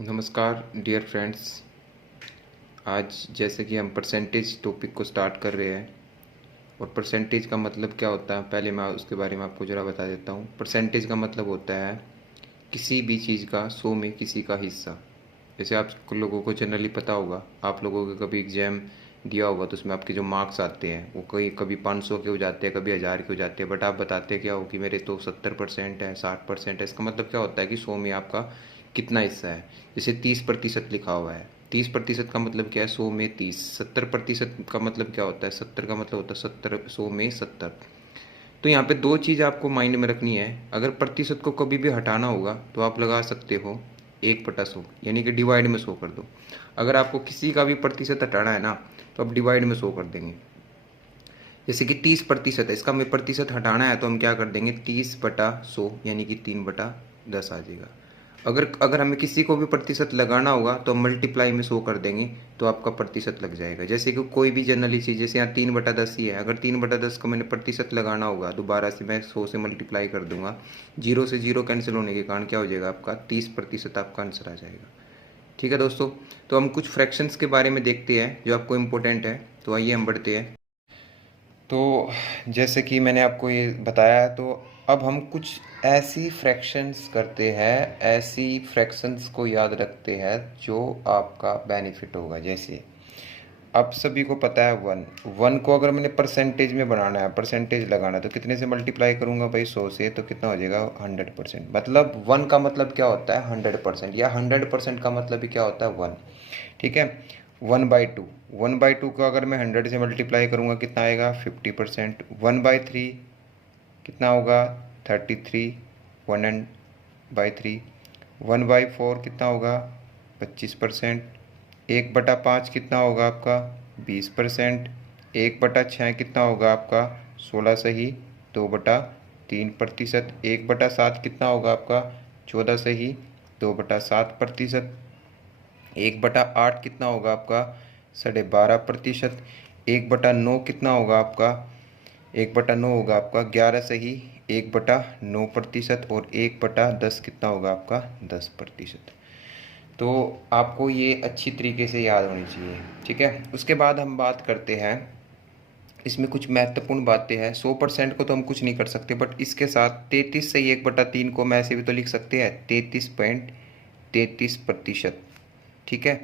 नमस्कार dear friends. आज जैसे कि हम परसेंटेज टॉपिक को स्टार्ट कर रहे हैं और परसेंटेज का मतलब क्या होता है पहले मैं उसके बारे में आपको ज़रा बता देता हूँ। परसेंटेज का मतलब होता है किसी भी चीज़ का 100 में किसी का हिस्सा। जैसे आप लोगों को जनरली पता होगा, आप लोगों के कभी एग्ज़ाम दिया होगा तो उसमें आपके जो मार्क्स आते हैं वो कभी 500 के हो जाते हैं, कभी 1000 के हो जाते हैं, बट आप बताते क्या हो कि मेरे तो 70% है, 60% है। इसका मतलब क्या होता है कि 100 में आपका कितना हिस्सा है। जैसे 30% लिखा हुआ है, 30% का मतलब क्या है, 100 में 30। 70% का मतलब क्या होता है, 70 का मतलब होता है 70, 100 में 70। तो यहाँ पे दो चीज़ आपको माइंड में रखनी है। अगर प्रतिशत को कभी भी हटाना होगा तो आप लगा सकते हो 1/100, यानी कि डिवाइड में 100 कर दो। अगर आपको किसी का भी प्रतिशत हटाना है ना तो आप डिवाइड में 100 कर देंगे। जैसे कि 30% है, इसका हमें प्रतिशत हटाना है तो हम क्या कर देंगे, 30/100 यानी कि 3/10 आ जाएगा। अगर अगर हमें किसी को भी प्रतिशत लगाना होगा तो हम मल्टीप्लाई में 100 कर देंगे तो आपका प्रतिशत लग जाएगा। जैसे कि कोई भी जनरली चीज़, जैसे यहाँ 3/10 ही है, अगर 3/10 को मैंने प्रतिशत लगाना होगा दोबारा से मैं 100 से मल्टीप्लाई कर दूंगा। जीरो से जीरो कैंसिल होने के कारण क्या हो जाएगा, आपका 30% आपका आंसर आ जाएगा। ठीक है दोस्तों, तो हम कुछ फ्रैक्शंस के बारे में देखते हैं जो आपको इम्पोर्टेंट है। तो आइए हम बढ़ते हैं। तो जैसे कि मैंने आपको ये बताया है, तो अब हम कुछ ऐसी फ्रैक्शंस करते हैं, ऐसी फ्रैक्शंस को याद रखते हैं जो आपका बेनिफिट होगा। जैसे अब सभी को पता है वन, वन को अगर मैंने परसेंटेज में बनाना है, परसेंटेज लगाना है, तो कितने से मल्टीप्लाई करूंगा भाई, 100 से, तो कितना हो जाएगा 100%। मतलब वन का मतलब क्या होता है 100%, या 100% का मतलब भी क्या होता है वन। ठीक है, 1/2, 1/2 को अगर मैं 100 से मल्टीप्लाई करूंगा कितना आएगा 50%। 1/3 कितना होगा 33, 1/3। 1/4 कितना होगा 25%। 1/5 कितना होगा आपका 20%। 1/6 कितना होगा आपका 16 सही 2/3%। 1/7 कितना होगा आपका 14 सही 2/7%। 1/8 कितना होगा आपका 12.5%। 1/9 कितना होगा आपका 1/9 होगा आपका 11 सही 1/9%। और 1/10 कितना होगा आपका 10%। तो आपको ये अच्छी तरीके से याद होनी चाहिए। ठीक है, उसके बाद हम बात करते हैं, इसमें कुछ महत्वपूर्ण बातें हैं। 100% को तो हम कुछ नहीं कर सकते, बट इसके साथ 33 सही 1/3 को मैं ऐसे भी तो लिख सकते हैं 33.33%। ठीक है,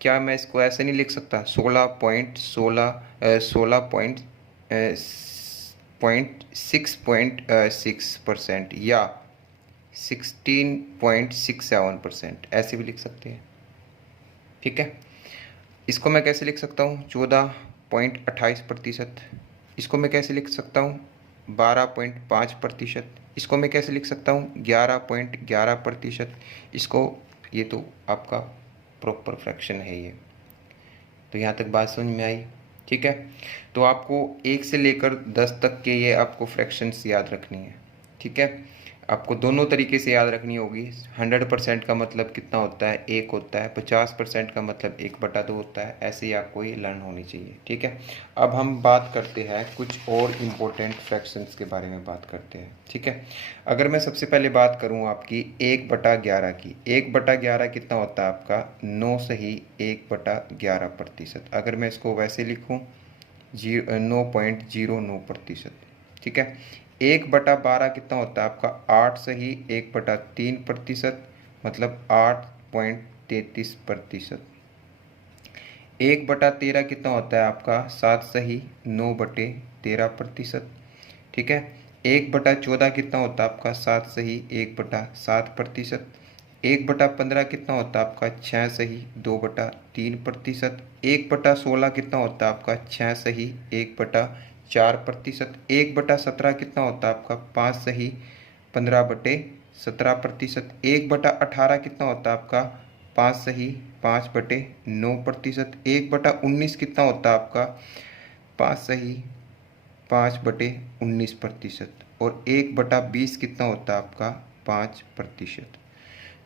क्या मैं इसको ऐसे नहीं लिख सकता 16.6% या 16.67%, ऐसे भी लिख सकते हैं। ठीक है, इसको मैं कैसे लिख सकता हूँ 14.28%। इसको मैं कैसे लिख सकता हूँ 12.5%। इसको मैं कैसे लिख सकता हूँ 11.11%। इसको, ये तो आपका प्रॉपर फ्रैक्शन है ये। तो यहाँ तक बात समझ में आई। ठीक है, तो आपको 1 से लेकर 10 तक के ये आपको फ्रैक्शंस याद रखनी है। ठीक है, आपको दोनों तरीके से याद रखनी होगी। 100% का मतलब कितना होता है 1 होता है, 50% का मतलब 1/2 होता है। ऐसे ही आपको ये लर्न होनी चाहिए। ठीक है, अब हम बात करते हैं कुछ और इम्पोर्टेंट फ्रैक्शंस के बारे में बात करते हैं। ठीक है, अगर मैं सबसे पहले बात करूं आपकी 1/11 की, 1/11 कितना होता है आपका 9 सही 1/11%। अगर मैं इसको वैसे लिखूं 9.09%। ठीक है, 1/12 कितना होता है आपका 8 सही 1/3%, मतलब 8.33%। 1/13 कितना होता है आपका 7 सही 9/13%। ठीक है, 1/14 कितना होता है आपका 7 सही 1/7%। 1/15 कितना होता है आपका 6 सही 2/3%। 1/16 कितना होता है आपका 6 सही 1/4%। 1/17 कितना होता है आपका 5 सही 15/17%। 1/18 कितना होता है आपका 5 सही 5/9%। 1/19 कितना होता है आपका 5 सही 5/19%। और 1/20 कितना होता है आपका 5%।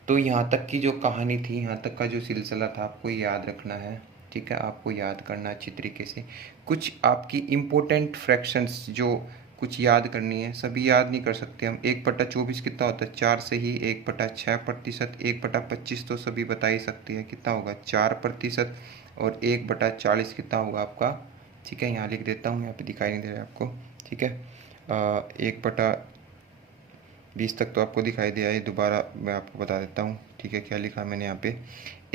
तो यहाँ तक की जो कहानी थी, यहाँ तक का जो सिलसिला था, आपको याद रखना है। ठीक है, आपको याद करना अच्छी तरीके से। कुछ आपकी इम्पोर्टेंट फ्रैक्शंस जो कुछ याद करनी है, सभी याद नहीं कर सकते हम। 1/24 कितना होता है, 4 से ही 1/6%, 1/25 तो सभी बता ही सकते हैं कितना होगा 4%, और 1/40 कितना होगा आपका, ठीक है। यहाँ लिख देता हूँ, यहाँ पे दिखाई नहीं दे रहा है आपको, ठीक है। 1/20 तक तो आपको दिखाई दिया है, दोबारा मैं आपको बता देता हूँ, ठीक है। क्या लिखा मैंने यहाँ पे,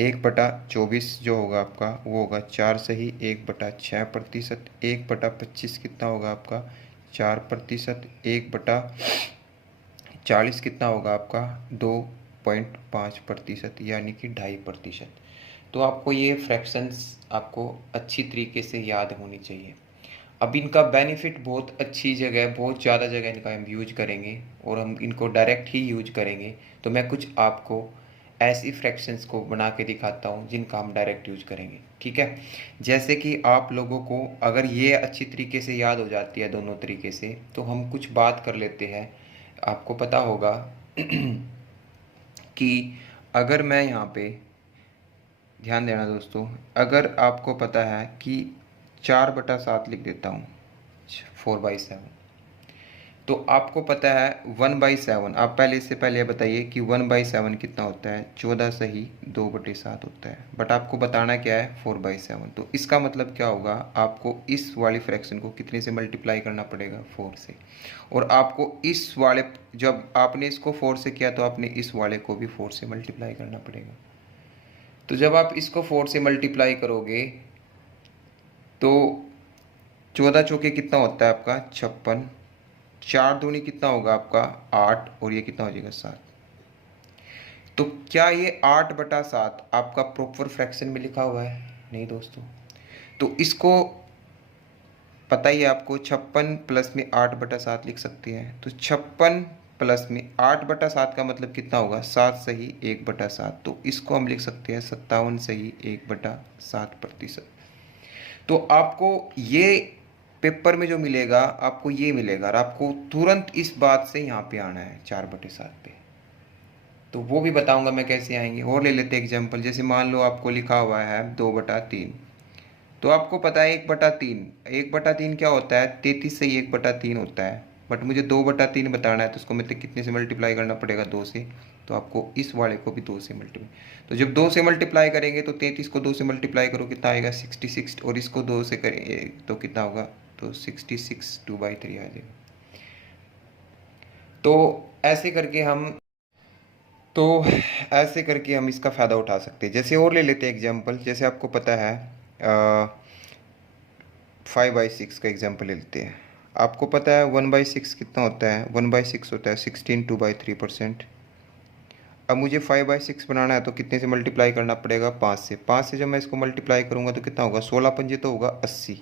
1/24 जो होगा आपका वो होगा 4 से ही 1/6%, 1/25 कितना होगा आपका 4%, 1/40 कितना होगा आपका 2.5%, यानी कि 2.5%। तो आपको ये फ्रैक्शंस आपको अच्छी तरीके से याद होनी चाहिए। अब इनका बेनिफिट बहुत अच्छी जगह, बहुत ज़्यादा जगह इनका हम यूज करेंगे, और हम इनको डायरेक्ट ही यूज करेंगे। तो मैं कुछ आपको ऐसी फ्रैक्शंस को बना के दिखाता हूँ जिनका हम डायरेक्ट यूज करेंगे, ठीक है। जैसे कि आप लोगों को अगर ये अच्छी तरीके से याद हो जाती है दोनों तरीके से, तो हम कुछ बात कर लेते हैं। आपको पता होगा कि अगर मैं यहाँ पे, ध्यान देना दोस्तों, अगर आपको पता है कि 4/7 लिख देता हूँ, 4/7, तो आपको पता है 1/7, आप पहले इससे पहले बताइए कि 1/7 कितना होता है, 14 सही 2/7 होता है। बट आपको बताना क्या है, 4/7। तो इसका मतलब क्या होगा, आपको इस वाली फ्रैक्शन को कितने से मल्टीप्लाई करना पड़ेगा, 4 से। और आपको इस वाले, जब आपने इसको 4 से किया तो आपने इस वाले को भी 4 से मल्टीप्लाई करना पड़ेगा। तो जब आप इसको 4 से मल्टीप्लाई करोगे तो 14 चौके कितना होता है आपका 56, 4 दूनी कितना होगा आपका 8, और ये कितना हो जाएगा 7। तो क्या ये 8/7 आपका प्रॉपर फ्रैक्शन में लिखा हुआ है, नहीं दोस्तों। तो इसको पता ही है आपको, 56 प्लस में 8/7 लिख सकते हैं। तो 56 प्लस में 8/7 का मतलब कितना होगा, 7 सही 1/7। तो इसको हम लिख सकते हैं 57 सही 1/7%। तो आपको ये पेपर में जो मिलेगा आपको ये मिलेगा, और आपको तुरंत इस बात से यहाँ पे आना है 4/7 पे। तो वो भी बताऊंगा मैं कैसे आएंगे। और ले लेते हैं एग्जांपल, जैसे मान लो आपको लिखा हुआ है 2/3, तो आपको पता है 1/3, 1/3 क्या होता है, 33 से ही 1/3 होता है। बट मुझे 2/3 बताना है, तो उसको मतलब कितने से मल्टीप्लाई करना पड़ेगा, 2 से। तो आपको इस वाले को भी 2 से मल्टीप्लाई, तो जब 2 से मल्टीप्लाई करेंगे तो 33 को 2 से मल्टीप्लाई करो कितना आएगा 66, और इसको 2 से करेंगे तो कितना होगा, तो 66 2/3 आ जाएगा। तो ऐसे करके हम तो ऐसे करके हम इसका फ़ायदा उठा सकते हैं। जैसे और ले लेते हैं एग्जांपल, जैसे आपको पता है 5/6 का एग्जांपल ले लेते हैं। आपको पता है 1/6 कितना होता है, 1/6 होता है 16 2/3%। अब मुझे 5/6 बनाना है तो कितने से मल्टीप्लाई करना पड़ेगा, 5 से। 5 से जब मैं इसको मल्टीप्लाई करूँगा तो कितना होगा, 16 पंजे तो होगा 80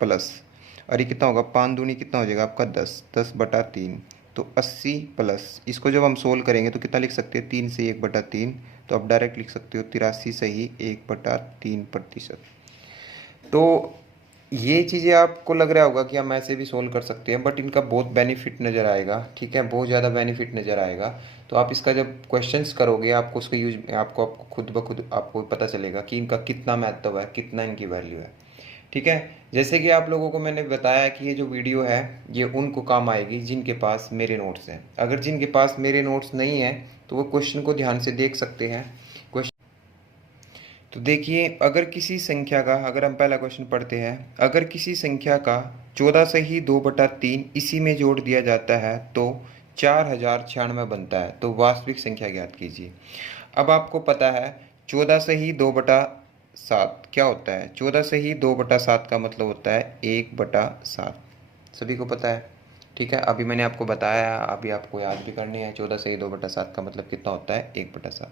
प्लस, और ये कितना होगा 5 दूनी कितना हो जाएगा आपका 10, 10/3। तो 80 प्लस, इसको जब हम सोल्व करेंगे तो कितना लिख सकते हैं, 3 से 1/3। तो आप डायरेक्ट लिख सकते हो 83 सही 1/3%। तो ये चीज़ें आपको लग रहा होगा कि हम ऐसे भी सोल्व कर सकते हैं, बट इनका बहुत बेनिफिट नज़र आएगा, ठीक है, बहुत ज़्यादा बेनिफिट नज़र आएगा। तो आप इसका जब क्वेश्चंस करोगे आपको उसका यूज, आपको खुद ब खुद आपको पता चलेगा कि इनका कितना महत्व है, कितना इनकी वैल्यू है, ठीक है। जैसे कि आप लोगों को मैंने बताया कि ये जो वीडियो है ये उनको काम आएगी जिनके पास मेरे नोट्स हैं। अगर जिनके पास मेरे नोट्स नहीं हैं तो वो क्वेश्चन को ध्यान से देख सकते हैं। तो देखिए, अगर किसी संख्या का, अगर हम पहला क्वेश्चन पढ़ते हैं, अगर किसी संख्या का 14 से ही 2/3 इसी में जोड़ दिया जाता है तो 4096 बनता है, तो वास्तविक संख्या ज्ञात कीजिए। अब आपको पता है 14 से ही 2/7 क्या होता है, 14 से ही 2/7 का मतलब होता है 1/7, सभी को पता है, ठीक है। अभी मैंने आपको बताया, अभी आपको याद भी करनी है, 14 से ही 2/7 का मतलब कितना होता है 1/7।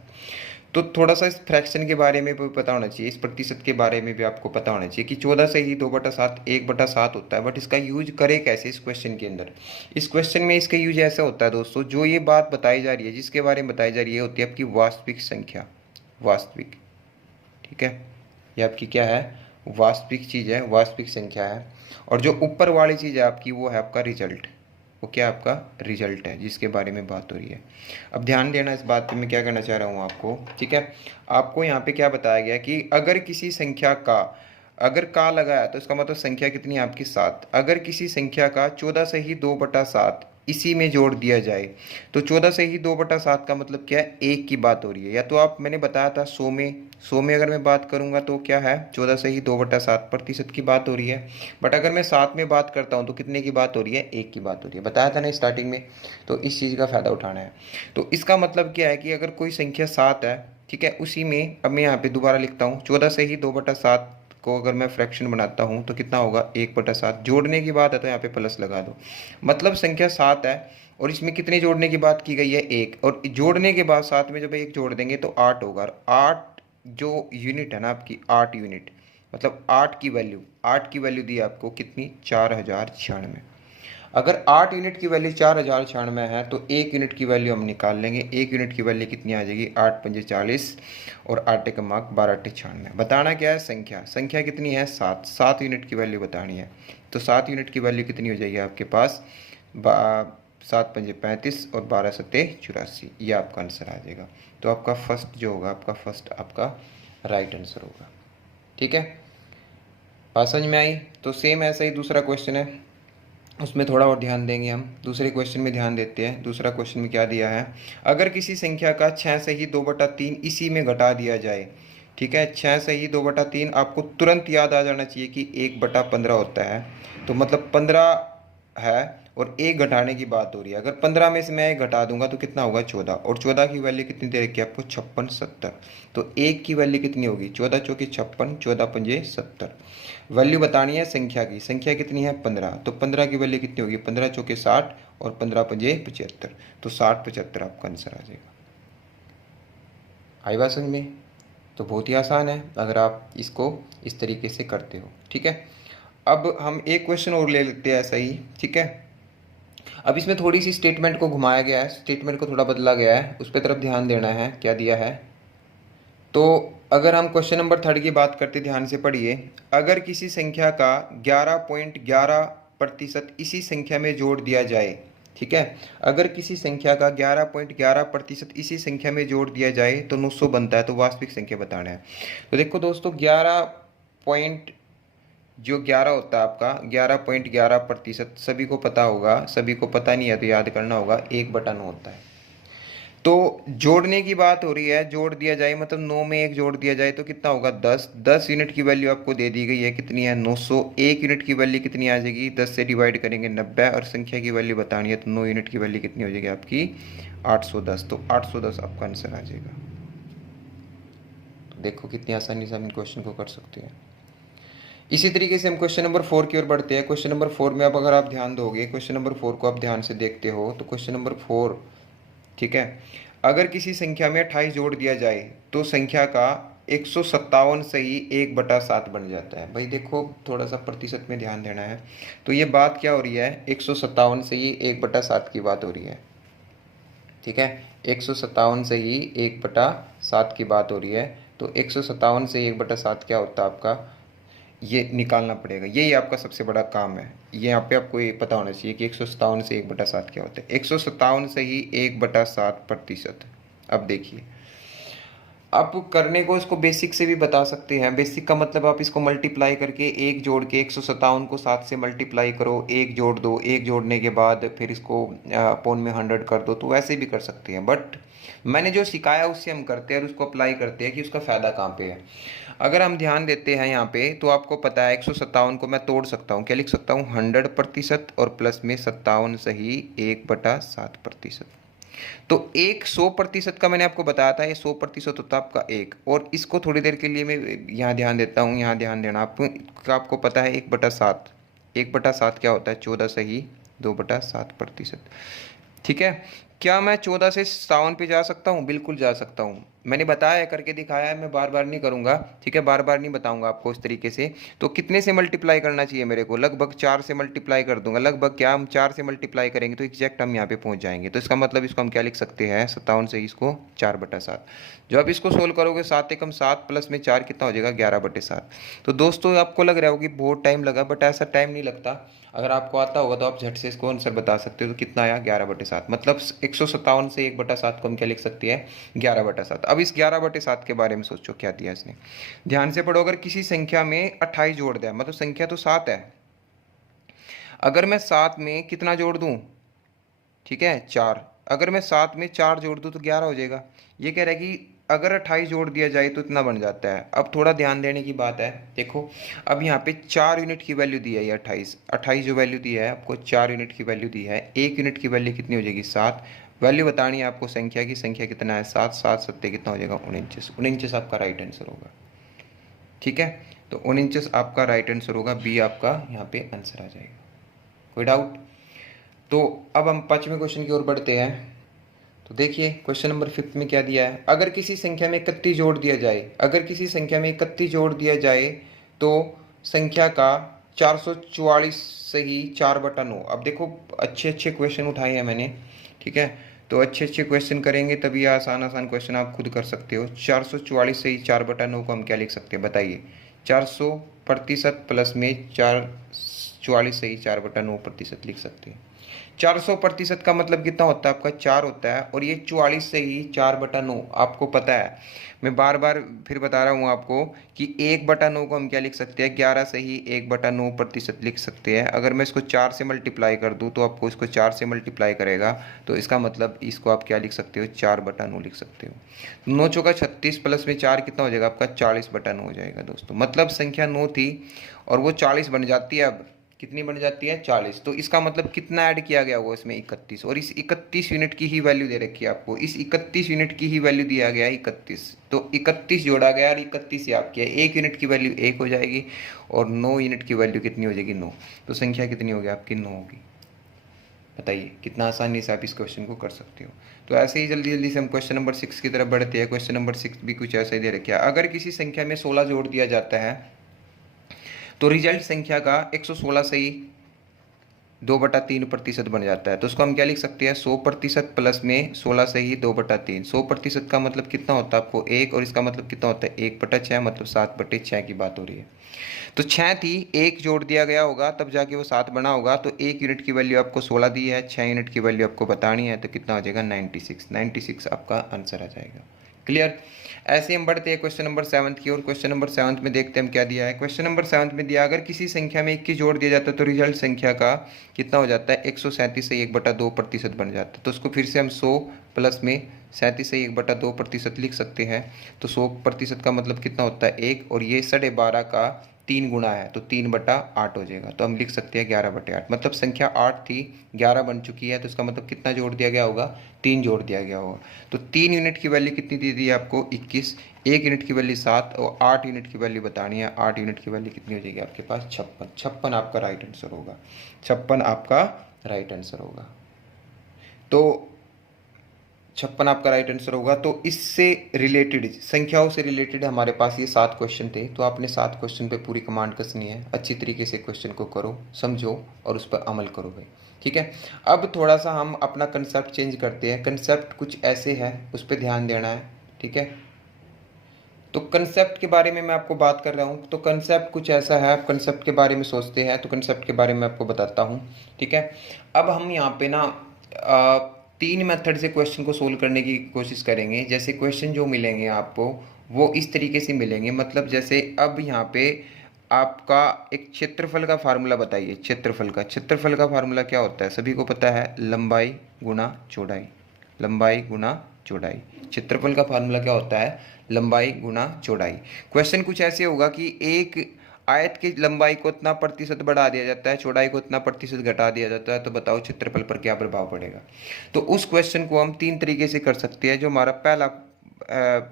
तो थोड़ा सा इस फ्रैक्शन के बारे में भी पता होना चाहिए, इस प्रतिशत के बारे में भी आपको पता होना चाहिए कि 14 से ही 2/7 1/7 होता है। बट इसका यूज करे कैसे इस क्वेश्चन के अंदर, इस क्वेश्चन में इसका यूज ऐसा होता है दोस्तों, जो ये बात बताई जा रही है, जिसके बारे में बताई जा रही है, होती है आपकी वास्तविक संख्या, वास्तविक, ठीक है। ये आपकी क्या है, वास्तविक चीज़ है, वास्तविक संख्या है। और जो ऊपर वाली चीज़ है आपकी वो है आपका रिजल्ट, वो क्या आपका रिजल्ट है, जिसके बारे में बात हो रही है। अब ध्यान देना इस बात पे मैं क्या करना चाह रहा हूँ आपको, ठीक है। आपको यहाँ पे क्या बताया गया कि अगर किसी संख्या का अगर का लगाया तो इसका मतलब संख्या कितनी है आपकी 7। अगर किसी संख्या का 14 से ही 2/7 इसी में जोड़ दिया जाए तो 14 से ही 2/7 का मतलब क्या है, एक की बात हो रही है। या तो आप मैंने बताया था 100 में अगर मैं बात करूंगा तो क्या है, 14 से ही 2/7 प्रतिशत की बात हो रही है। बट अगर मैं 7 में बात करता हूँ तो कितने की बात हो रही है, एक की बात हो रही है। बताया था ना स्टार्टिंग में। तो इस चीज़ का फ़ायदा उठाना है। तो इसका मतलब क्या है कि अगर कोई संख्या 7 है, ठीक है, उसी में अब मैं यहाँ पे दोबारा लिखता हूँ 14 से ही 2/7 को अगर मैं फ्रैक्शन बनाता हूँ तो कितना होगा, 1/7। जोड़ने की बात है तो यहाँ पे प्लस लगा दो। मतलब संख्या 7 है और इसमें कितने जोड़ने की बात की गई है, 1। और जोड़ने के बाद 7 में जब 1 जोड़ देंगे तो 8 होगा। 8 जो यूनिट है ना आपकी, 8 यूनिट, मतलब 8 की वैल्यू दी आपको कितनी, 4096। अगर 8 यूनिट की वैल्यू 4096 है तो 1 यूनिट की वैल्यू हम निकाल लेंगे। 1 यूनिट की वैल्यू कितनी आ जाएगी, 8 पंजे 40 और 8 का मार्क 12 96। बताना क्या है, संख्या कितनी है, 7 यूनिट की वैल्यू बतानी है। तो 7 यूनिट की वैल्यू कितनी हो जाएगी आपके पास, 7 पंजे 35 और 12 सत्ते 84। ये आपका आंसर आ जाएगा। तो आपका फर्स्ट जो होगा, आपका राइट आंसर होगा। ठीक है, बात समझ में आई। तो सेम ऐसा ही दूसरा क्वेश्चन है, उसमें थोड़ा और ध्यान देंगे हम। दूसरे क्वेश्चन में ध्यान देते हैं। दूसरा क्वेश्चन में क्या दिया है, अगर किसी संख्या का 6 से ही 2/3 इसी में घटा दिया जाए, ठीक है, 6 से ही 2/3 आपको तुरंत याद आ जाना चाहिए कि 1/15 होता है। तो मतलब 15 है और एक घटाने की बात हो रही है। अगर 15 में से मैं एक घटा दूंगा तो कितना होगा, 14। और 14 की वैल्यू कितनी दे रखी है आपको, 56 70। तो एक की वैल्यू कितनी होगी, 14 चौकी 56, 14 पंजे 70। वैल्यू बतानी है संख्या की, संख्या कितनी है 15। तो 15 की वैल्यू कितनी होगी, 15 चौके 60 और 15 पंजे 75। तो 60 75 आपका आंसर आ जाएगा। आई बात समझ में। तो बहुत ही आसान है अगर आप इसको इस तरीके से करते हो। ठीक है, अब हम एक क्वेश्चन और ले लेते हैं ऐसा ही। ठीक है, अब इसमें थोड़ी सी स्टेटमेंट को घुमाया गया है, स्टेटमेंट को थोड़ा बदला गया है, उस पर तरफ ध्यान देना है। क्या दिया है, तो अगर हम क्वेश्चन नंबर 3 की बात करते, ध्यान से पढ़िए। अगर किसी संख्या का 11.11% इसी संख्या में जोड़ दिया जाए, ठीक है, अगर किसी संख्या का 11.11% इसी संख्या में जोड़ दिया जाए तो 900 बनता है। तो वास्तविक संख्या बताना है। तो देखो दोस्तों, 11 होता है आपका, 11.11% सभी को पता होगा, सभी को पता नहीं है तो याद करना होगा, 1/9 होता है। तो जोड़ने की बात हो रही है, जोड़ दिया जाए मतलब 9 में 1 जोड़ दिया जाए तो कितना होगा, 10। 10 यूनिट की वैल्यू आपको दे दी गई है, कितनी है, 900। 1 यूनिट की वैल्यू कितनी आ जाएगी, 10 से डिवाइड करेंगे 90, और संख्या की वैल्यू बतानी है तो 9 यूनिट की वैल्यू कितनी हो जाएगी आपकी, 810। तो 810 आपका आंसर आ जाएगा। तो देखो कितनी आसानी से हम इन क्वेश्चन को कर सकते हैं। इसी तरीके से हम क्वेश्चन नंबर 4 की ओर बढ़ते हैं। क्वेश्चन नंबर 4 में अब अगर आप ध्यान दोगे, क्वेश्चन नंबर 4 को आप ध्यान से देखते हो तो क्वेश्चन नंबर 4, ठीक है, अगर किसी संख्या में 28 जोड़ दिया जाए तो संख्या का 157 से ही 1/7 बन जाता है। भाई देखो थोड़ा सा प्रतिशत में ध्यान देना है। तो ये बात क्या हो रही है, 157 से ही 1/7 की बात हो रही है। ठीक है, 157 से ही 1/7 की बात हो रही है। तो 157 से 1/7 क्या होता है आपका, ये निकालना पड़ेगा। यही आपका सबसे बड़ा काम है। ये यहाँ पे आपको ये पता होना चाहिए कि 157 से 1/7 क्या होता है। 157 से ही 1/7%। अब देखिए, आप करने को इसको बेसिक से भी बता सकते हैं। बेसिक का मतलब आप इसको मल्टीप्लाई करके, एक जोड़ के 157 को 7 से मल्टीप्लाई करो, एक जोड़ दो, एक जोड़ने के बाद फिर इसको अपॉन में 100 कर दो, तो वैसे भी कर सकते हैं। बट मैंने जो सिखाया उससे हम करते हैं और उसको अप्लाई करते हैं कि उसका फ़ायदा कहाँ पे है। अगर हम ध्यान देते हैं यहाँ पे तो आपको पता है 157 को मैं तोड़ सकता हूँ। क्या लिख सकता हूँ, 100% और प्लस में 57 सही 1/7%। तो 100% का मैंने आपको बताया था, ये 100% होता है आपका एक। और इसको थोड़ी देर के लिए मैं यहाँ ध्यान देता हूँ, यहाँ ध्यान देना आपको पता है 1/7। 1/7 क्या होता है, 14 सही 2/7%। ठीक है, क्या मैं 14 से 57 पे जा सकता हूँ, बिल्कुल जा सकता हूँ। मैंने बताया है, करके दिखाया है, मैं बार बार नहीं करूँगा। ठीक है, बार बार नहीं बताऊँगा आपको इस तरीके से। तो कितने से मल्टीप्लाई करना चाहिए मेरे को, लगभग 4 से मल्टीप्लाई कर दूंगा। लगभग क्या, हम 4 से मल्टीप्लाई करेंगे तो एग्जैक्ट हम यहाँ पे पहुँच जाएंगे। तो इसका मतलब इसको हम क्या लिख सकते हैं, 57 से इसको 4/7। जब आप इसको सोल्व करोगे, 7 एकम 7 प्लस में 4 कितना हो जाएगा, 11/7। तो दोस्तों आपको लग रहा होगा कि बहुत टाइम लगा, बट ऐसा टाइम नहीं लगता। अगर आपको आता होगा तो आप झट से इसको आंसर बता सकते हो। तो कितना आया, 11/7। मतलब 157 से 1/7 को हम क्या लिख सकते हैं, 11/7। अब इस 11/7 के बारे में सोचो क्या दिया इसने, ध्यान से पढ़ो। अगर किसी संख्या में 28 जोड़ दिया, मतलब संख्या तो 7 है, अगर मैं 7 में कितना जोड़ दूं, ठीक है 4, अगर मैं 7 में 4 जोड़ दूं तो 11 हो जाएगा। ये कह रहा है कि अगर 28 जोड़ दिया जाए तो इतना बन जाता है। अब थोड़ा ध्यान देने की बात है, देखो अब यहाँ पे 4 यूनिट की वैल्यू दी है, ये 28 जो वैल्यू दी है आपको, 4 यूनिट की वैल्यू दी है। 1 यूनिट की वैल्यू कितनी हो जाएगी, 7। वैल्यू बतानी है आपको संख्या की, संख्या कितना है 7, 7 सत्ते कितना हो जाएगा 49, 49 आपका राइट आंसर होगा। ठीक है, तो 49 आपका राइट आंसर होगा, बी आपका यहाँ पे आंसर आ जाएगा। कोई डाउट? तो अब हम 5वें क्वेश्चन की ओर बढ़ते हैं। तो देखिए क्वेश्चन नंबर 5 में क्या दिया है, अगर किसी संख्या में 31 जोड़ दिया जाए, अगर किसी संख्या में 31 जोड़ दिया जाए तो संख्या का 444 से ही 4/9। अब देखो अच्छे अच्छे क्वेश्चन उठाए हैं मैंने, ठीक है, तो अच्छे अच्छे क्वेश्चन करेंगे तभी आसान आसान क्वेश्चन आप खुद कर सकते हो। 444 से ही 4/9 को हम क्या लिख सकते हैं बताइए, 400% प्लस में 444 से ही 4/9% लिख सकते हैं। 400% का मतलब कितना होता है आपका, 4 होता है, और ये 44 से ही 4/9 आपको पता है। मैं बार बार फिर बता रहा हूँ आपको कि 1/9 को हम क्या लिख सकते हैं, 11 से ही 1/9% लिख सकते हैं। अगर मैं इसको 4 से मल्टीप्लाई कर दूँ तो आपको इसको 4 से मल्टीप्लाई करेगा, तो इसका मतलब इसको आप क्या लिख सकते हो, 4/9 लिख सकते हो। 9 चौका 36 प्लस में 4 कितना हो जाएगा आपका, 40/9 हो जाएगा दोस्तों। मतलब संख्या 9 थी और वो 40 बन जाती है। अब कितनी बन जाती है, 40। तो इसका मतलब कितना ऐड किया गया होगा इसमें, 31। और इस 31 यूनिट की ही वैल्यू दे रखी है आपको, इस 31 यूनिट की ही वैल्यू दिया गया है 31। तो 31 जोड़ा गया और 31 याद किया, 1 यूनिट की वैल्यू 1 हो जाएगी और 9 यूनिट की वैल्यू कितनी हो जाएगी, 9। तो संख्या कितनी होगी आपकी, 9 होगी। बताइए कितना आसानी से आप इस क्वेश्चन को कर सकते हो। तो ऐसे ही जल्दी जल्दी से हम क्वेश्चन नंबर 6 की तरफ बढ़ते हैं। क्वेश्चन नंबर 6 भी कुछ ऐसा ही दे रखा है, अगर किसी संख्या में 16 जोड़ दिया जाता है तो रिजल्ट संख्या का 116 से ही 2/3% बन जाता है। तो उसको हम क्या लिख सकते हैं, 100% प्लस में 16 से ही 2/3। 100% का मतलब कितना होता है आपको 1, और इसका मतलब कितना होता है 1/6, मतलब 7/6 की बात हो रही है। तो 6 थी, 1 जोड़ दिया गया होगा तब जाके वो 7 बना होगा। तो 1 यूनिट की वैल्यू आपको 16 दी है, 6 यूनिट की वैल्यू आपको बतानी है, तो कितना हो जाएगा 96। 96 आपका आंसर आ जाएगा। क्लियर? ऐसे हम बढ़ते हैं क्वेश्चन नंबर 7 की ओर। क्वेश्चन नंबर 7 में देखते हैं हम क्या दिया है। क्वेश्चन नंबर 7 में दिया, अगर किसी संख्या में 21 जोड़ दिया जाता है तो रिजल्ट संख्या का कितना हो जाता है, 137 से 1/2% बन जाता है। तो उसको फिर से हम 100 प्लस में 37 से 1/2% लिख सकते हैं। तो 100% का मतलब कितना होता है 1, और ये 12.5 का 3 गुना है तो 3/8 हो जाएगा। तो हम लिख सकते हैं 11/8। मतलब संख्या 8 थी, 11 बन चुकी है, तो इसका मतलब कितना जोड़ दिया गया होगा, 3 जोड़ दिया गया होगा। तो 3 यूनिट की वैल्यू कितनी दे दी है आपको, 21। 1 यूनिट की वैल्यू 7, और 8 यूनिट की वैल्यू बतानी है। 8 यूनिट की वैल्यू कितनी हो जाएगी आपके पास, 56। 56 आपका राइट आंसर होगा, 56 आपका राइट आंसर होगा। तो 56 आपका राइट आंसर होगा। तो इससे रिलेटेड, संख्याओं से रिलेटेड हमारे पास ये 7 क्वेश्चन थे। तो आपने 7 क्वेश्चन पे पूरी कमांड कसनी है, अच्छी तरीके से क्वेश्चन को करो, समझो और उस पर अमल करो भाई। ठीक है, अब थोड़ा सा हम अपना कंसेप्ट चेंज करते हैं। कंसेप्ट कुछ ऐसे है, उस पर ध्यान देना है। ठीक है, तो कंसेप्ट के बारे में मैं आपको बात कर रहा हूँ। तो कंसेप्ट कुछ ऐसा है, आप कंसेप्ट के बारे में सोचते हैं तो कंसेप्ट के बारे में आपको बताता हूँ। ठीक है, अब हम यहाँ पे ना 3 मेथड से क्वेश्चन को सोल्व करने की कोशिश करेंगे। जैसे क्वेश्चन जो मिलेंगे आपको वो इस तरीके से मिलेंगे, मतलब जैसे अब यहाँ पे आपका एक क्षेत्रफल का फार्मूला बताइए। क्षेत्रफल का फार्मूला क्या होता है, सभी को पता है, लंबाई गुना चौड़ाई। लंबाई गुना चौड़ाई, क्षेत्रफल का फार्मूला क्या होता है, लंबाई गुना चौड़ाई। क्वेश्चन कुछ ऐसे होगा कि एक आयत की लंबाई को इतना प्रतिशत बढ़ा दिया जाता है, चौड़ाई को इतना प्रतिशत घटा दिया जाता है, तो बताओ क्षेत्रफल पर क्या प्रभाव पड़ेगा। तो उस क्वेश्चन को हम 3 तरीके से कर सकते हैं। जो हमारा पहला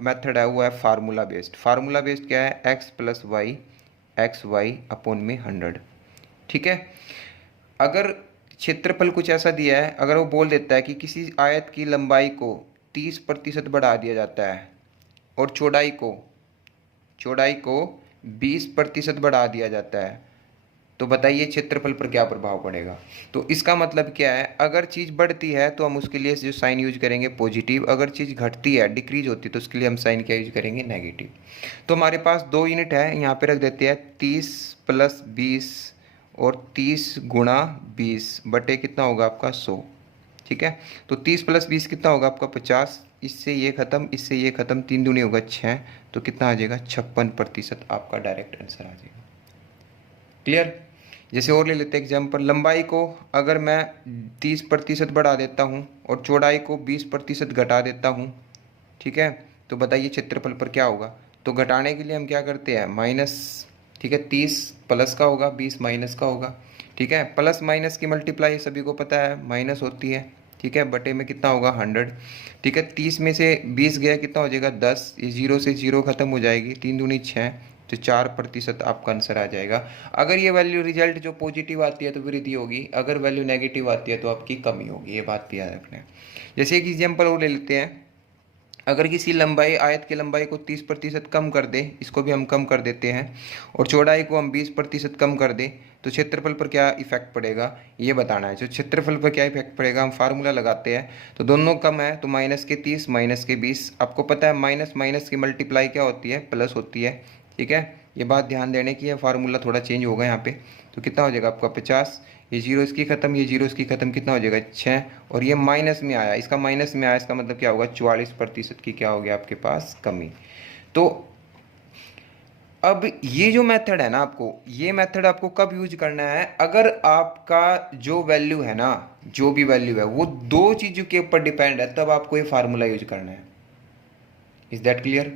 मेथड है वो है फार्मूला बेस्ड। फार्मूला बेस्ड क्या है, एक्स वाई अपॉन में 100। ठीक है, अगर क्षेत्रफल कुछ ऐसा दिया है, अगर वो बोल देता है कि किसी आयत की लंबाई को 30% बढ़ा दिया जाता है और चौड़ाई को 20% बढ़ा दिया जाता है, तो बताइए क्षेत्रफल पर क्या प्रभाव पड़ेगा। तो इसका मतलब क्या है, अगर चीज़ बढ़ती है तो हम उसके लिए जो साइन यूज करेंगे पॉजिटिव, अगर चीज़ घटती है, डिक्रीज होती है, तो उसके लिए हम साइन क्या यूज करेंगे, नेगेटिव। तो हमारे पास 2 यूनिट है, यहाँ पे रख देते हैं 30 + 20, और 30 × 20 बटे कितना होगा आपका 100। ठीक है। तो 30 + 20 कितना होगा आपका 50, इससे ये खत्म, इससे ये खत्म, 3 दूनी होगा 6, तो कितना आ जाएगा 56% आपका डायरेक्ट आंसर आ जाएगा। क्लियर। जैसे और ले लेते हैं एग्जाम्पल, लंबाई को अगर मैं 30% बढ़ा देता हूँ और चौड़ाई को 20% घटा देता हूँ, ठीक है, तो बताइए क्षेत्रफल पर क्या होगा। तो घटाने के लिए हम क्या करते हैं, माइनस, ठीक है, 30 प्लस का होगा, 20 माइनस का होगा, ठीक है। प्लस माइनस की मल्टीप्लाई सभी को पता है माइनस होती है, ठीक है, बटे में कितना होगा 100, ठीक है। 30 में से 20 गया कितना हो जाएगा 10, ये 0 से 0 खत्म हो जाएगी, 3 दूनी 6, तो 4% आपका आंसर आ जाएगा। अगर ये वैल्यू रिजल्ट जो पॉजिटिव आती है तो वृद्धि होगी, अगर वैल्यू नेगेटिव आती है तो आपकी कमी होगी, ये बात भी याद रखना है। जैसे एक एग्जाम्पल और ले लेते हैं, अगर किसी लंबाई आयत की लंबाई को 30% कम कर दे, इसको भी हम कम कर देते हैं, और चौड़ाई को हम 20% कम कर दें, तो क्षेत्रफल पर क्या इफेक्ट पड़ेगा ये बताना है। जो क्षेत्रफल पर क्या इफेक्ट पड़ेगा, हम फार्मूला लगाते हैं, तो दोनों कम है तो माइनस के 30 माइनस के 20, आपको पता है माइनस माइनस की मल्टीप्लाई क्या होती है, प्लस होती है, ठीक है। ये बात ध्यान देने की है, फार्मूला थोड़ा चेंज होगा यहाँ पे, तो कितना हो जाएगा आपका 50, ये 0 इसकी खत्म, ये 0 इसकी खत्म, कितना हो जाएगा 6, और ये माइनस में आया, इसका माइनस में आया, इसका मतलब क्या होगा 44% की क्या हो गया आपके पास कमी। तो अब ये जो मेथड है ना, आपको ये मेथड आपको कब यूज करना है, अगर आपका जो वैल्यू है ना, जो भी वैल्यू है वो दो चीज़ों के ऊपर डिपेंड है, तब आपको ये फार्मूला यूज करना है। Is that clear.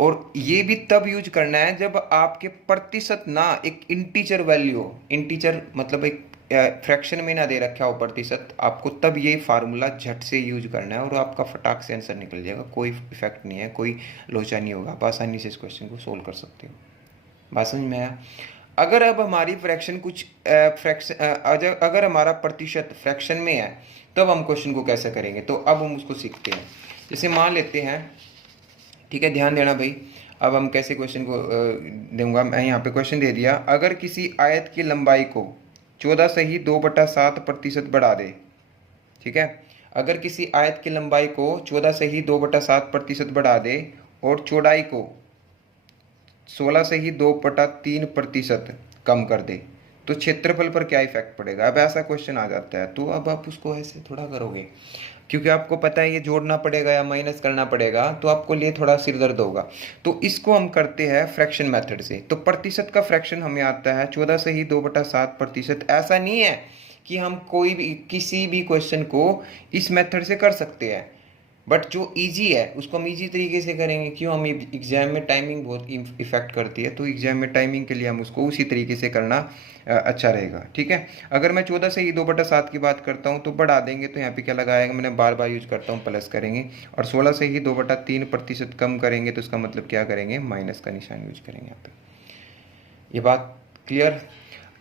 और ये भी तब यूज करना है जब आपके प्रतिशत ना एक इंटीजर वैल्यू हो, इंटीजर मतलब एक फ्रैक्शन में ना दे रखा हो प्रतिशत, आपको तब ये फार्मूला झट से यूज करना है और आपका फटाक से आंसर निकल जाएगा, कोई इफेक्ट नहीं है, कोई लोचा नहीं होगा, आप आसानी से इस क्वेश्चन को सोल्व कर सकते हो। बात समझ में आया। अगर अब हमारी फ्रैक्शन कुछ अगर हमारा प्रतिशत फ्रैक्शन में है, तब हम क्वेश्चन को कैसे करेंगे, तो अब हम उसको सीखते हैं। जैसे मान लेते हैं, ठीक है, ध्यान देना भाई, अब हम कैसे क्वेश्चन को दूंगा मैं, यहाँ पे क्वेश्चन दे दिया, अगर किसी आयत की लंबाई को 14 से ही 2/7% बढ़ा दे, ठीक है, अगर किसी आयत की लंबाई को 14 से ही 2/7% बढ़ा दे और चौड़ाई को 16 से ही 2/3% कम कर दे, तो क्षेत्रफल पर क्या इफेक्ट पड़ेगा। अब ऐसा क्वेश्चन आ जाता है, तो अब आप उसको ऐसे थोड़ा करोगे, क्योंकि आपको पता है ये जोड़ना पड़ेगा या माइनस करना पड़ेगा, तो आपको लिए थोड़ा सिर दर्द होगा। तो इसको हम करते हैं फ्रैक्शन मेथड से। तो प्रतिशत का फ्रैक्शन हमें आता है 14 से ही 2/7%। ऐसा नहीं है कि हम कोई भी किसी भी क्वेश्चन को इस मेथड से कर सकते हैं, बट जो इजी है उसको हम इजी तरीके से करेंगे। क्यों, हम एग्जाम में टाइमिंग बहुत इफेक्ट करती है, तो एग्जाम में टाइमिंग के लिए हम उसको उसी तरीके से करना अच्छा रहेगा, ठीक है। अगर मैं 14 से ही 2/7 की बात करता हूँ तो बढ़ा देंगे, तो यहाँ पे क्या लगाएगा, मैंने बार बार यूज करता हूँ प्लस करेंगे, और 16 से ही 2/3% कम करेंगे, तो इसका मतलब क्या करेंगे, माइनस का निशान यूज करेंगे यहाँ पे। ये बात क्लियर।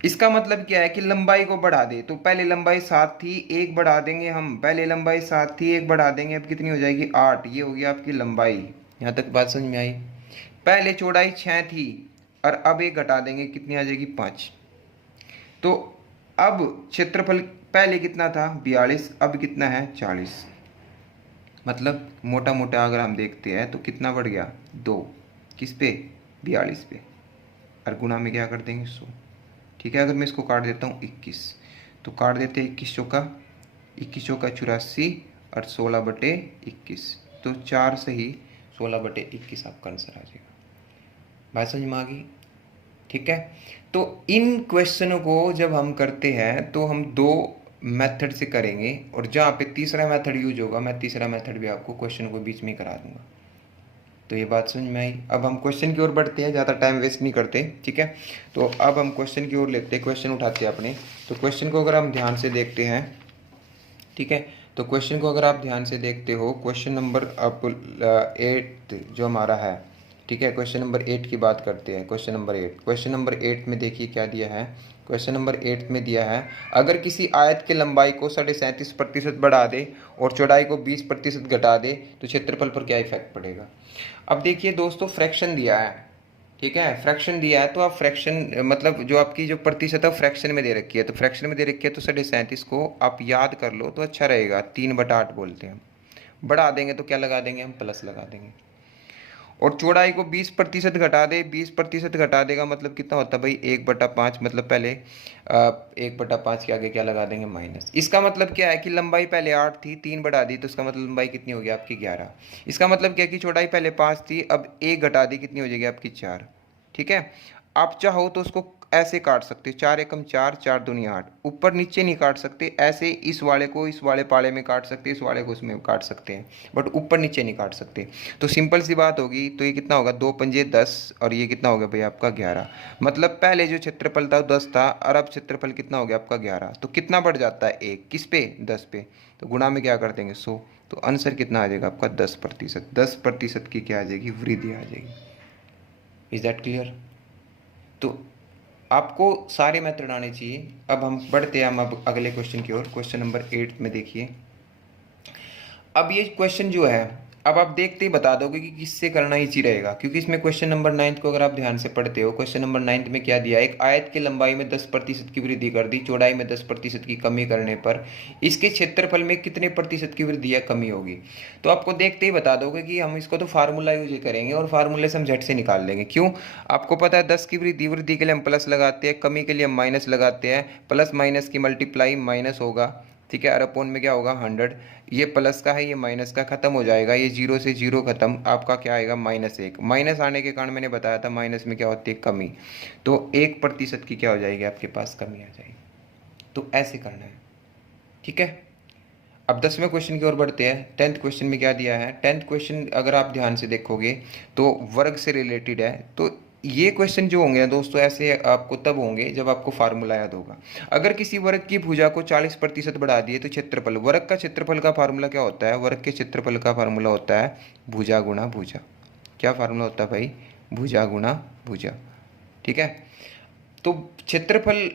इसका मतलब क्या है कि लंबाई को बढ़ा दे, तो पहले लंबाई 7 थी, 1 बढ़ा देंगे हम, पहले लंबाई 7 थी, 1 बढ़ा देंगे, अब कितनी हो जाएगी 8, ये होगी आपकी लंबाई। यहाँ तक बात समझ में आई। पहले चौड़ाई 6 थी और अब 1 घटा देंगे, कितनी आ जाएगी 5। तो अब क्षेत्रफल पहले कितना था 42, अब कितना है 40, मतलब मोटा मोटा अगर हम देखते हैं तो कितना बढ़ गया 2, किस पे 42 पे, और गुणा में क्या कर देंगे 100, ठीक है। अगर मैं इसको काट देता हूँ 21, तो काट देते हैं 21 चौका 84 और 16/21, तो 4 से ही 16/21 आपका आंसर आ जाएगा। बात समझ में आ गई, ठीक है। तो इन क्वेश्चनों को जब हम करते हैं तो हम दो मेथड से करेंगे, और जहाँ पे तीसरा मेथड यूज होगा, मैं तीसरा मेथड भी आपको क्वेश्चन को बीच में करा दूंगा। तो ये बात समझ में आई। अब हम क्वेश्चन की ओर बढ़ते हैं, ज़्यादा टाइम वेस्ट नहीं करते, ठीक है। तो अब हम क्वेश्चन की ओर लेते हैं, क्वेश्चन उठाते हैं अपने। तो क्वेश्चन को अगर हम ध्यान से देखते हैं, ठीक है, तो क्वेश्चन को अगर आप ध्यान से देखते हो, क्वेश्चन नंबर अब 8 जो हमारा है, ठीक है, क्वेश्चन नंबर 8 की बात करते हैं। क्वेश्चन नंबर 8 में देखिए क्या दिया है। क्वेश्चन नंबर 8 में दिया है, अगर किसी आयत की लंबाई को 37.5% बढ़ा दे और चौड़ाई को 20% घटा दे, तो क्षेत्रफल पर क्या इफेक्ट पड़ेगा। अब देखिए दोस्तों, फ्रैक्शन दिया है, ठीक है, फ्रैक्शन दिया है, तो आप फ्रैक्शन मतलब जो आपकी जो प्रतिशत है फ्रैक्शन में दे रखी है, तो फ्रैक्शन में दे रखी है, तो 37.5 को आप याद कर लो तो अच्छा रहेगा, 3/8 बोलते हैं हम। बढ़ा देंगे तो क्या लगा देंगे हम, प्लस लगा देंगे। और चौड़ाई को 20% घटा दे, 20% घटा देगा मतलब कितना होता है भाई 1/5, मतलब पहले 1/5 के आगे क्या लगा देंगे माइनस। इसका मतलब क्या है कि लंबाई पहले 8 थी, 3 बढ़ा दी तो इसका मतलब लंबाई कितनी होगी आपकी 11। इसका मतलब क्या है कि चौड़ाई पहले 5 थी, अब 1 घटा दी, कितनी हो जाएगी आपकी 4। ठीक है, आप चाहो तो उसको ऐसे काट सकते हो, 4 एकम 4, 4 दूनी 8, ऊपर नीचे नहीं काट सकते, ऐसे इस वाले को इस वाले पाले में काट सकते, इस वाले को उसमें काट सकते हैं, बट ऊपर नीचे नहीं काट सकते। तो सिंपल सी बात होगी, तो ये कितना होगा 2 पंजे 10 और ये कितना होगा भाई आपका 11। मतलब पहले जो क्षेत्रफल था वो 10 था और अब क्षेत्रफल कितना हो गया आपका 11। तो कितना बढ़ जाता है एक किस पे 10 पे, तो गुणा में क्या कर देंगे 100। तो आंसर कितना आ जाएगा आपका 10%। 10% की क्या आ जाएगी वृद्धि आ जाएगी। Is that clear. तो आपको सारे मेथड आने चाहिए। अब हम बढ़ते हैं हम अब अगले क्वेश्चन की ओर। क्वेश्चन नंबर 8 में देखिए, अब ये क्वेश्चन जो है, अब आप देखते ही बता दोगे कि किससे करना ईजी रहेगा, क्योंकि इसमें क्वेश्चन नंबर 9 को अगर आप ध्यान से पढ़ते हो, क्वेश्चन नंबर 9 में क्या दिया है, एक आयत की लंबाई में 10% की वृद्धि कर दी, चौड़ाई में 10% की कमी करने पर इसके क्षेत्रफल में कितने प्रतिशत की वृद्धि या कमी होगी। तो आपको देखते ही बता दोगे कि हम इसको तो फार्मूला यूज करेंगे और फार्मूले से हम झट से निकाल लेंगे। क्यों, आपको पता है 10 की वृद्धि के लिए हम प्लस लगाते हैं, कमी के लिए हम माइनस लगाते हैं, प्लस माइनस की मल्टीप्लाई माइनस होगा। ठीक है, और अपोन में क्या होगा 100। ये प्लस का है, ये माइनस का, खत्म हो जाएगा, ये जीरो से जीरो खत्म, आपका क्या आएगा -1। माइनस आने के कारण मैंने बताया था माइनस में क्या होती है कमी, तो 1% की क्या हो जाएगी आपके पास कमी आ जाएगी। तो ऐसे करना है। ठीक है, अब 10वें क्वेश्चन की ओर बढ़ते हैं। 10th क्वेश्चन में क्या दिया है, 10th क्वेश्चन अगर आप ध्यान से देखोगे तो वर्ग से रिलेटेड है। तो ये क्वेश्चन जो होंगे दोस्तों ऐसे आपको तब होंगे जब आपको फार्मूला याद होगा। अगर किसी वर्ग की भुजा को 40% बढ़ा दिए तो क्षेत्रफल, वर्ग का क्षेत्रफल का फार्मूला क्या होता है, वर्ग के क्षेत्रफल का फार्मूला होता है भुजा गुणा भुजा। क्या फार्मूला होता है भाई, भुजा गुणा भुजा। ठीक है, तो क्षेत्रफल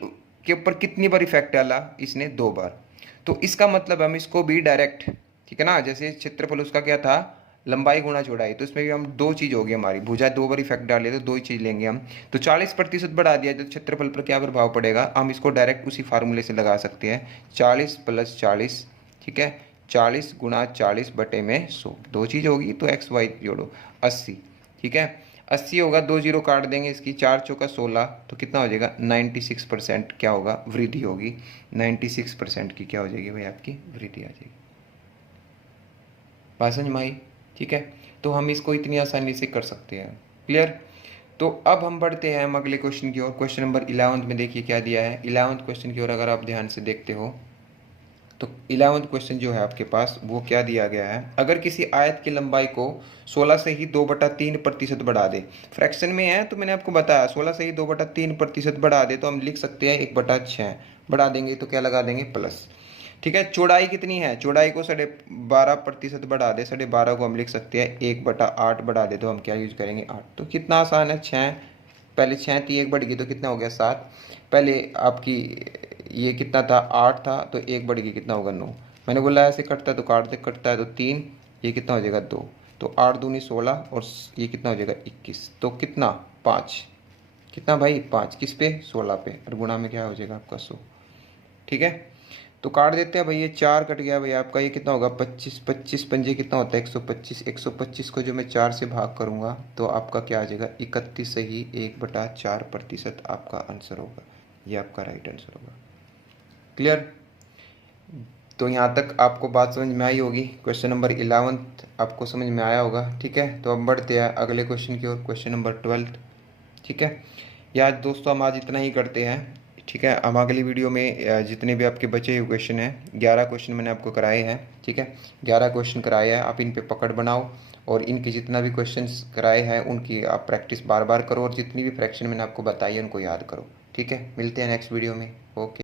के ऊपर कितनी बार इफेक्ट डाला इसने, 2 बार। तो इसका मतलब हम इसको भी डायरेक्ट, ठीक है ना, जैसे क्षेत्रफल उसका क्या था लंबाई गुणा चौड़ाई, तो इसमें भी हम दो चीज होगी हमारी, भुजा 2 बार इफेक्ट डाले तो 2 ही चीज लेंगे हम। तो 40% बढ़ा दिया तो क्षेत्रफल पर क्या प्रभाव पड़ेगा, हम इसको डायरेक्ट उसी फार्मूले से लगा सकते हैं, 40 + 40। ठीक है, 40 × 40 बटे में 100, दो चीज होगी तो एक्स वाई जोड़ो 80। ठीक है, 80 होगा, 2 जीरो काट देंगे इसकी, 4 चौका 16, तो कितना हो जाएगा 96% क्या होगा वृद्धि होगी। 96% की क्या हो जाएगी भाई आपकी वृद्धि आ जाएगी। बात समझ में आई। ठीक है, तो हम इसको इतनी आसानी से कर सकते हैं। क्लियर। तो अब हम बढ़ते हैं हम अगले क्वेश्चन की ओर। क्वेश्चन नंबर 11 में देखिए क्या दिया है। 11 क्वेश्चन की ओर अगर आप ध्यान से देखते हो तो 11वां क्वेश्चन जो है आपके पास वो क्या दिया गया है, अगर किसी आयत की लंबाई को 16 से ही 2/3% बढ़ा दे, फ्रैक्शन में है तो मैंने आपको बताया 16 से ही 2/3% बढ़ा दे तो हम लिख सकते हैं 1/6 बढ़ा देंगे तो क्या लगा देंगे प्लस। ठीक है, चौड़ाई कितनी है, चौड़ाई को 12.5% बढ़ा दे, 12.5 को हम लिख सकते हैं 1/8 बढ़ा दे तो हम क्या यूज करेंगे 8। तो कितना आसान है, 6, पहले 6 थी 1 बढ़ गई तो कितना हो गया 7, पहले आपकी ये कितना था 8 था तो 1 बढ़ गई कितना होगा 9। मैंने बोला ऐसे कटता है तो काट दे, कटता है तो 3, ये कितना हो जाएगा 2, तो 8 दूनी 16 और ये कितना हो जाएगा 21, तो कितना 5, कितना भाई 5 किस पे 16 पे, और गुणा में क्या हो जाएगा आपका 100। ठीक है, तो काट देते हैं भाई, ये 4 कट गया भाई आपका, ये कितना होगा 25, 25 पंजे कितना होता है 125, 125 को जो मैं 4 से भाग करूंगा तो आपका क्या आ जाएगा 31 से ही 1/4% आपका आंसर होगा, ये आपका राइट आंसर होगा। क्लियर। तो यहाँ तक आपको बात समझ में आई होगी, क्वेश्चन नंबर 11 आपको समझ में आया होगा। ठीक है, तो अब बढ़ते हैं अगले क्वेश्चन की ओर, क्वेश्चन नंबर 12। ठीक है, या दोस्तों हम आज इतना ही करते हैं। ठीक है, हम अगली वीडियो में जितने भी आपके बचे हुए क्वेश्चन हैं, 11 क्वेश्चन मैंने आपको कराए हैं। ठीक है, 11 क्वेश्चन कराए हैं, आप इन पे पकड़ बनाओ और इनके जितना भी क्वेश्चंस कराए हैं उनकी आप प्रैक्टिस बार बार करो और जितनी भी फ्रैक्शन मैंने आपको बताई है उनको याद करो। ठीक है, मिलते हैं नेक्स्ट वीडियो में। ओके।